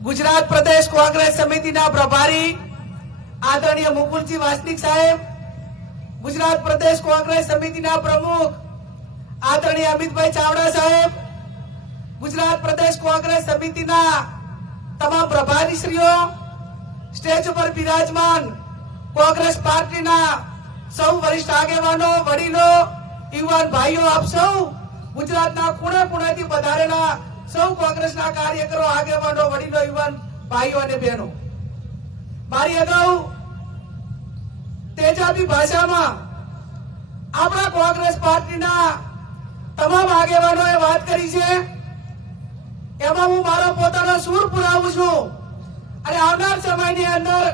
गुजरात प्रदेश कांग्रेस समिति प्रभारी आदरणीय मुकुलजी वासनिक साहेब, गुजरात प्रदेश कांग्रेस समिति प्रमुख आदरणीय अमित भाई चावड़ा साहेब, गुजरात प्रदेश कांग्रेस समिति तमाम प्रभारी श्रीओ, स्टेज पर विराजमान कांग्रेस पार्टी सौ वरिष्ठ आगेवानो, वडीलो, युवान भाईओ, आप सौ गुजरात खूणे खूणे पधारेला सौ कांग्रेस कार्यकरो, आगेवानो, वडीलो, युवान भाईओ और बहनों, मारी अगाऊ तेजाबी भाषा में अपना कांग्रेस पार्टी तमाम आगेवानोए बात करी छे। एमां हूँ मारो पोतानो सूर पुरावुं छुं अने आवनार समयनी अंदर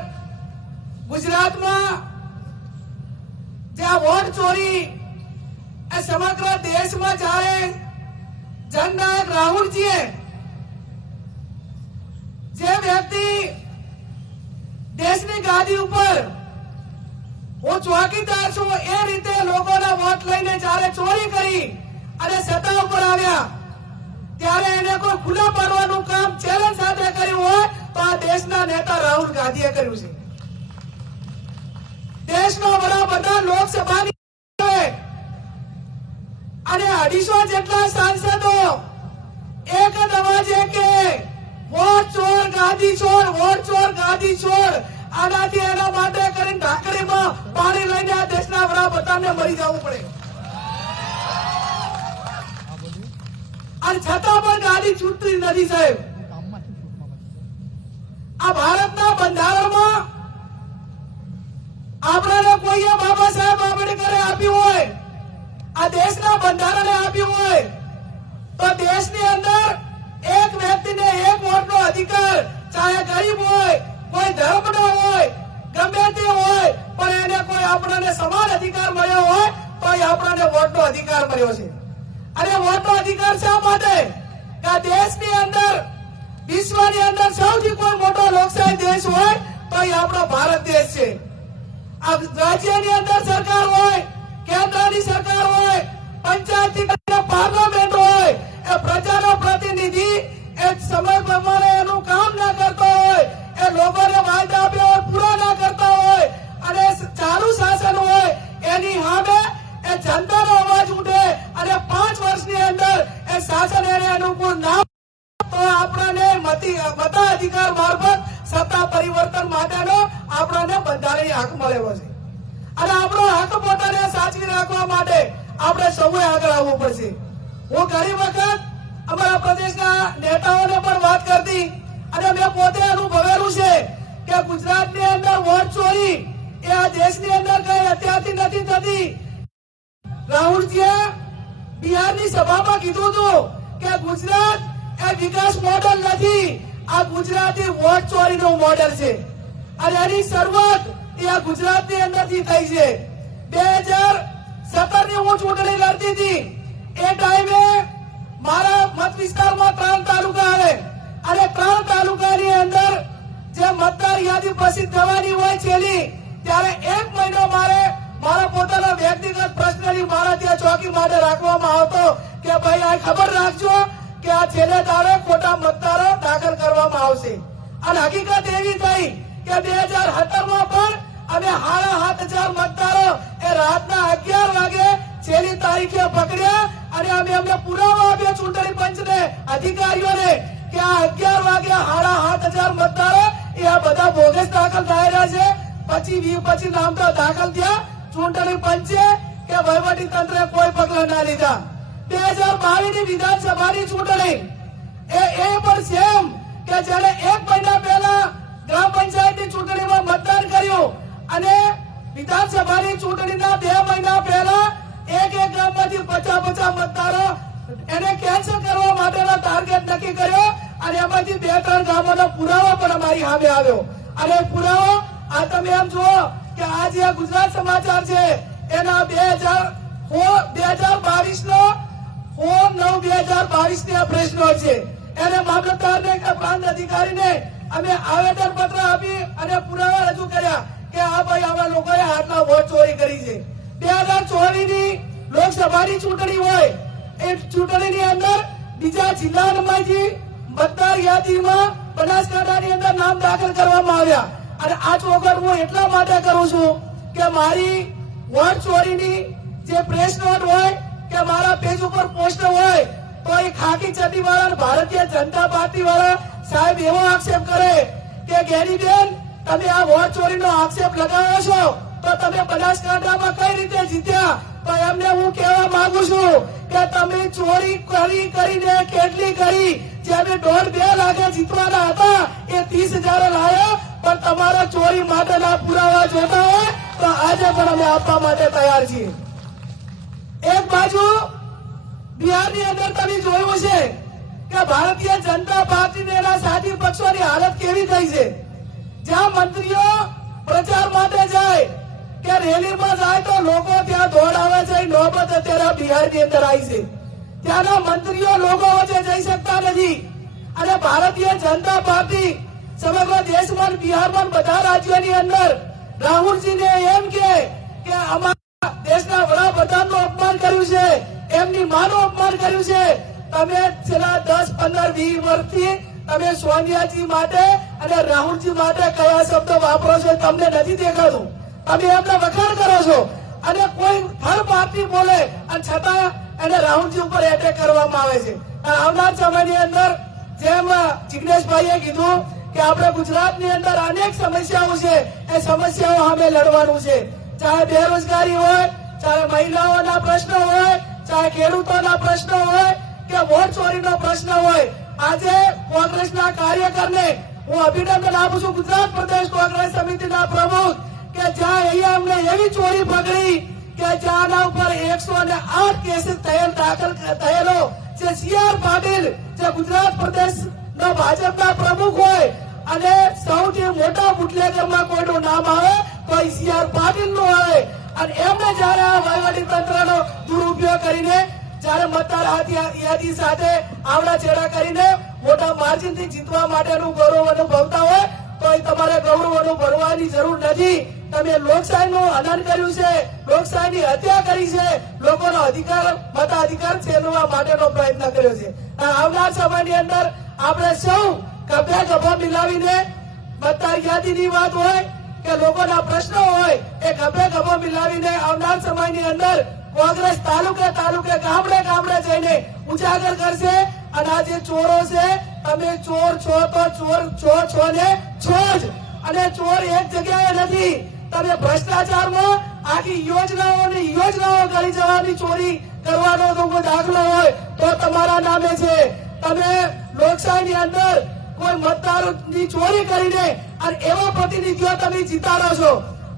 गुजरात में जे वोट चोरी ए समग्र देश में जाए जननायक राहुल जी जे व्यक्ति देश की गादी ऊपर वो चौकीदार छो ए रीते लोगों ने वोट लईने जारे चोरी करी अने सत्ता पर आव्या त्यारे एने कोई खुला पाडवानुं काम चैलेंज साथे कर्युं होय तो आ देशना नेता राहुल गांधीए कर्युं छे। देशनो वडाप्रधान लोकसभानी અને 250 જેટલા સાંસદો એક જ અવાજે કે વોટ ચોર ગાદી છોડ, વોટ ચોર ગાદી છોડ, આનાથી એના માટે કરીને ઢાંકણીમાં પાણી લઈને આ દેશના વડાપ્રધાનને મરી જવું પડે અને છતાં પણ ગાદી છૂટતી નથી સાહેબ। આ ભારતના બંધારણમાં આપણાને કોઈએ બાબા સાહેબ આંબેડકરે આપ્યું હોય, आ देशना बंधारणे आप्युं होय तो देशनी अंदर एक व्यक्ति ने एक वोट नो अधिकार, चाहे गरीब होय, कोई धर्मनो होय, गमे ते होय, पण एने कोई आपणाने समान अधिकार मळ्यो होय तो आपणाने वोट नो अधिकार मळ्यो छे। अने वोट नो अधिकार शा माटे के देशनी अंदर विश्वनी अंदर सौथी कोई मोटो लोकशाही देश होय तो आपणो भारत देश छे। आ राज्यनी अंदर सरकार होय, केंद्रनी सरकार होय, पंचायती पार्लियामेंट होय, ए प्रजानो प्रतिनिधि एक समय प्रमाणे एनुं काम न करतो होय, ए लोकोने वायदा आप्या होय पूरा न करता होय अने चालू शासन होय एनी सामे ए जनतानो अवाज उठे अने 5 वर्षनी अंदर ए शासन एने अनुकूल न तो आपणाने मताधिकार मार्फत सत्ता परिवर्तन माटेनो आपणाने બંધારણીય હક મળેલો છે અને આપણો હક પોતાને સાચવી રાખવા માટે આપણે સૌએ આગળ આવવું પડશે। હું ઘણી વખત અમારા પ્રદેશના નેતાઓને પણ વાત કરતી અને મેં પોતે અનુભવેલું છે કે ગુજરાતની અંદર વોટ ચોરી એ આ દેશની અંદર કઈ અત્યારથી નથી થતી। રાહુલજીએ બિહારની સભામાં કીધું હતું કે ગુજરાત એ વિકાસ મોડેલ નથી, આ ગુજરાતી વોટ ચોરીનું મોડેલ છે અને એની શરૂઆત આ ગુજરાતની અંદરથી થઈ છે। 2017 ની હું ચૂંટણી લડતી હતી એ ટાઈમે મારા મત વિસ્તારમાં 3 તાલુકા આવે અને 3 તાલુકાની અંદર જે મતદાર યાદી પ્રસિદ્ધ થવાની હોય છેલ્લી ત્યારે 1 મહિનો મારા પોતાના વ્યક્તિગત પ્રશ્નની મારા ત્યાં ચોકી માટે રાખવામાં આવતો કે ભાઈ આ ખબર રાખજો કે આ છેલ્લે દાડે ખોટા મતદારો દાખલ કરવામાં આવશે અને હકીકત એવી થઈ કે 2017 માં પણ અમે 7,500 मतदारों ए रातना 11 वागे छेली तारीखे पकड़्या अने अमे पुरावा आप्या चूंटणी पंच ने अधिकारीओ ने के आ 11 वागे 7,500 मतदारों ए आ बधा बोगस दाखल थयेला छे। પછી नाम तो दाखल थया, चूंटणी पंचे के वहीवटी तंत्रे कोई पगला ना लीधा। 2022 ની વિધાનસભાની ચૂંટણી એ પણ સેમ કે જેને 1 મહિના પહેલા ગ્રામ પંચાયતની ચૂંટણીમાં મતદાન કર્યું અને વિધાનસભાની ચૂંટણીના 2 મહિના પહેલા એક ગામમાંથી 50 મતદારો એને કેન્સલ કરવા માટેનો ટાર્ગેટ નક્કી કર્યો અને એમાંથી 2-3 ગામોનો પુરાવો પણ અમારી સામે આવ્યો અને પુરાવો આ તમે એમ જુઓ કે આ જે ગુજરાત સમાચાર છે એના 2022 નો 9/2022 ની આ પ્રેસ નોટ છે એને મામલતદારને કે પ્રાંત અધિકારીને અમે આવેદન પત્ર આપી અને પુરાવા રજૂ કર્યા કે આ ભાઈ આવા લોકોએ હાથમાં વોટ ચોરી કરી છે। 2024 ની લોકસભાની ચૂંટણી હોય એ ચૂંટણીની અંદર બીજા જિલ્લામાંથી मतदार મતદાર યાદીમાં બનાસકાંઠાની અંદર નામ દાખલ કરવામાં આવ્યા. અને આ ચોખવટ હું એટલા માટે કરું છું કે મારી વોટ ચોરીની જે પ્રેસ નોટ હોય કે મારા પેજ ઉપર પોસ્ટર હોય તો એ ખાકી ચડ્ડી વાળા ભારતીય જનતા પાર્ટી વાળા સાહેબ એવો આક્ષેપ કરે કે ગેરીબેન તમે આ વોટ ચોરીનો આક્ષેપ લગાવો છો તો તમે બનાસકાંઠામાં કઈ રીતે જીત્યા? તો એમને હું કહેવા માંગુ છું કે તમે ચોરી કરીને કેટલી કરી? જે અમે 1.5-2 લાખે જીતવાના હતા એ 30,000 લાયા. પણ તમારા ચોરી માટેના પુરાવા જોતા હોય તો આજે પણ અમે આપવા માટે તૈયાર છીએ. એક બાજુ બિહારની અંદર તમે જોયું છે કે ભારતીય જનતા પાર્ટીને એના સાથી પક્ષોની હાલત કેવી થઈ છે. જ્યાં મંત્રીઓ પ્રચાર માટે જાય કે રેલીમાં જાય તો લોકો ત્યાં દોડાવે છે. નોબત અત્યારે બિહારની અંદર આવી છે. ત્યાંના મંત્રીઓ લોકો વચ્ચે જઈ શકતા નથી. અને ભારતીય જનતા પાર્ટી સમગ્ર દેશમાં બિહારમાં બધા રાજ્યોની અંદર રાહુલજીને એમ કે અમારા દેશના વડાપ્રધાનનું અપમાન કર્યું છે, એમની માનું અપમાન કર્યું છે. તમે છેલ્લા 10-15-20 વર્ષથી તમે સોનિયાજી માટે અને રાહુલજી માટે કયા શબ્દો વાપરો છો તમને નથી દેખાતું. તમે એમને વખાણ કરો છો અને કોઈ થર્ડ પાર્ટી બોલે અને છતાં એને રાહુલજી ઉપર એટેક કરવામાં આવે છે. આવનાર સમયની અંદર જેમ જિગ્નેશભાઈએ કીધું કે આપણે ગુજરાતની અંદર અનેક સમસ્યાઓ છે, એ સમસ્યાઓ સામે લડવાનું છે. ચાહે બેરોજગારી હોય, ચાહે મહિલાઓના પ્રશ્નો હોય, ચાહે ખેડૂતોના પ્રશ્નો હોય કે વોટ ચોરીનો પ્રશ્ન હોય. આજે કોંગ્રેસના કાર્યકરને હું અભિનંદન આપું છું, ગુજરાત પ્રદેશ કોંગ્રેસ સમિતિના પ્રમુખ, કે જ્યાં અહીંયા અમને એવી ચોરી પકડી કે જ્યાંના ઉપર 108 કેસીસ દાખલ થયેલો છે. CR પાટીલ જે ગુજરાત પ્રદેશના ભાજપના પ્રમુખ હોય અને સૌથી મોટા બુટલેગરમાં કોઈનું નામ આવે તો CR પાટીલનું આવે. અને એમને જયારે આ વહીવટી તંત્રનો દુરુપયોગ કરીને જયારે મતદાર યાદી સાથે આવડા ચેડા કરીને મોટા માર્જિનથી જીતવા માટેનું ગૌરવ અનુભવતા હોય તો તમારે ગૌરવ અનુભવવાની જરૂર નથી. તમે લોકશાહીનું હનન કર્યું છે, લોકશાહીની હત્યા કરી છે, લોકોનો અધિકાર મતાધિકાર છેલવા માટેનો પ્રયત્ન કર્યો છે. આવનાર સમયની અંદર આપણે સૌ ખભે ખભો મિલાવીને મતદાર યાદીની વાત હોય કે લોકોના પ્રશ્નો હોય એ ખભે ખભો મિલાવીને આવનાર સમયની અંદર કોંગ્રેસ તાલુકે ગામડે જઈને ઉજાગર કરશે. અને આ જે ચોરો છે, તમે ચોર છો તો ચોર છો ને છો જ. અને ચોર એક જગ્યાએ નથી. તમે ભ્રષ્ટાચારમાં આખી યોજનાઓ કરી જવાની ચોરી કરવાનો તો કોઈ દાખલો હોય તો તમારા નામે છે. તમે લોકશાહીની અંદર કોઈ મતદારોની ચોરી કરીને અને એવા પ્રતિનિધિઓ તમે જીતાડો છો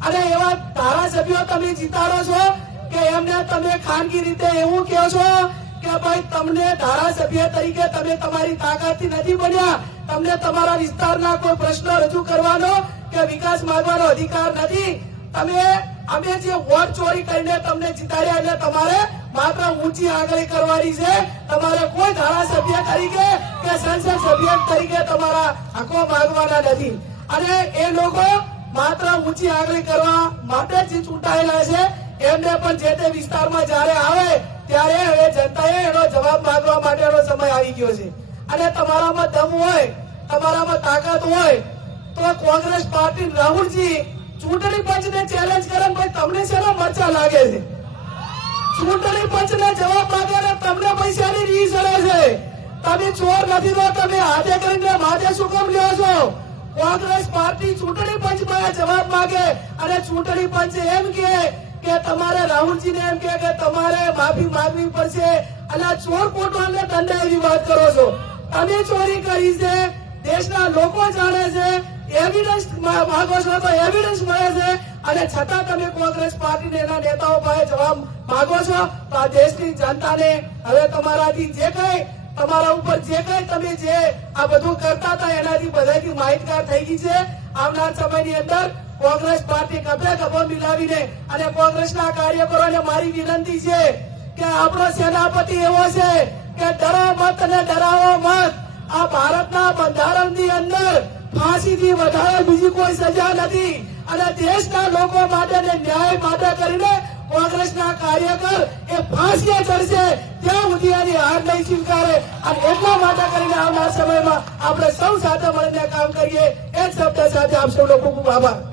અને એવા ધારાસભ્યો તમે જીતાડો છો કે એમને તમે ખાનગી રીતે એવું કહો છો કે ભાઈ તમને ધારાસભ્ય તરીકે તમે તમારી તાકાતથી નથી બન્યા, તમને તમારા વિસ્તારના કોઈ પ્રશ્નો રજૂ કરવાનો કે વિકાસ માંગવાનો અધિકાર નથી. અમે જે વોટ ચોરી કરીને તમને જીતાડ્યા એટલે તમારે માત્ર ઊંચી આંગળી કરવાની છે. તમારે કોઈ ધારાસભ્ય તરીકે કે સંસદ સભ્ય તરીકે તમારા હકો માંગવાના નથી. અને એ લોકો માત્ર ઊંચી આંગળી કરવા માટે જ ચૂંટાયેલા છે. એમને પણ જે તે વિસ્તારમાં જયારે આવે ત્યારે હવે જનતાએ એનો જવાબ માંગવા માટેનો સમય આવી ગયો છે. અને તમારામાં દમ હોય, તમારામાં તાકાત હોય તો કોંગ્રેસ પાર્ટી રાહુલજી ચૂંટણી પંચને ચેલેન્જ કરે ભાઈ તમને શેના મરચા લાગે છે? ચૂંટણી પંચને જવાબ માંગે ને તમને પૈસાની રીસ ચડે છે. તમે ચોર નથી તો તમે હાથે કરીને માથે શું કામ લ્યો છો? કોંગ્રેસ પાર્ટી ચૂંટણી પંચમાં જવાબ માંગે અને ચૂંટણી પંચ એમ કે તમારે રાહુલજીને એમ કે તમારે માફી માંગવી પડશે. અને આ ચોર કોટવાલને દંડાવી વાત કરો છો. તમે ચોરી કરી છે, દેશના લોકો જાણે છે, એવિડન્સ માંગો છો તો એવિડન્સ મળે છે અને છતાં તમે કોંગ્રેસ પાર્ટીને એના નેતાઓ પાસે જવાબ માંગો છો. તો આ દેશની જનતાને હવે તમારાથી જે કઈ તમારા ઉપર જે કઈ તમે જે આ બધું કરતા હતા એનાથી બધાથી માહિતગાર થઈ ગઈ છે. આવનાર સમયની અંદર કોંગ્રેસ પાર્ટી ખભે ખભો મિલાવીને અને કોંગ્રેસના કાર્યકરોને મારી વિનંતી છે કે આપણો સેનાપતિ એવો છે કે ડરો મત અને ડરાવો મત. આ ભારતના બંધારણની અંદર ફાંસીથી વધારે બીજી કોઈ સજા નથી. અને દેશના લોકો માટે ન્યાય માટે કરીને કોંગ્રેસના કાર્યકર એ ફાંસીએ ચડશે ત્યાં સુધી આની હાર નહીં સ્વીકારે. અને એટલા માટે કરીને આવનાર સમયમાં આપણે સૌ સાથે મળીને કામ કરીએ. એક શબ્દ સાથે આપ સૌનો ખૂબ ખૂબ આભાર.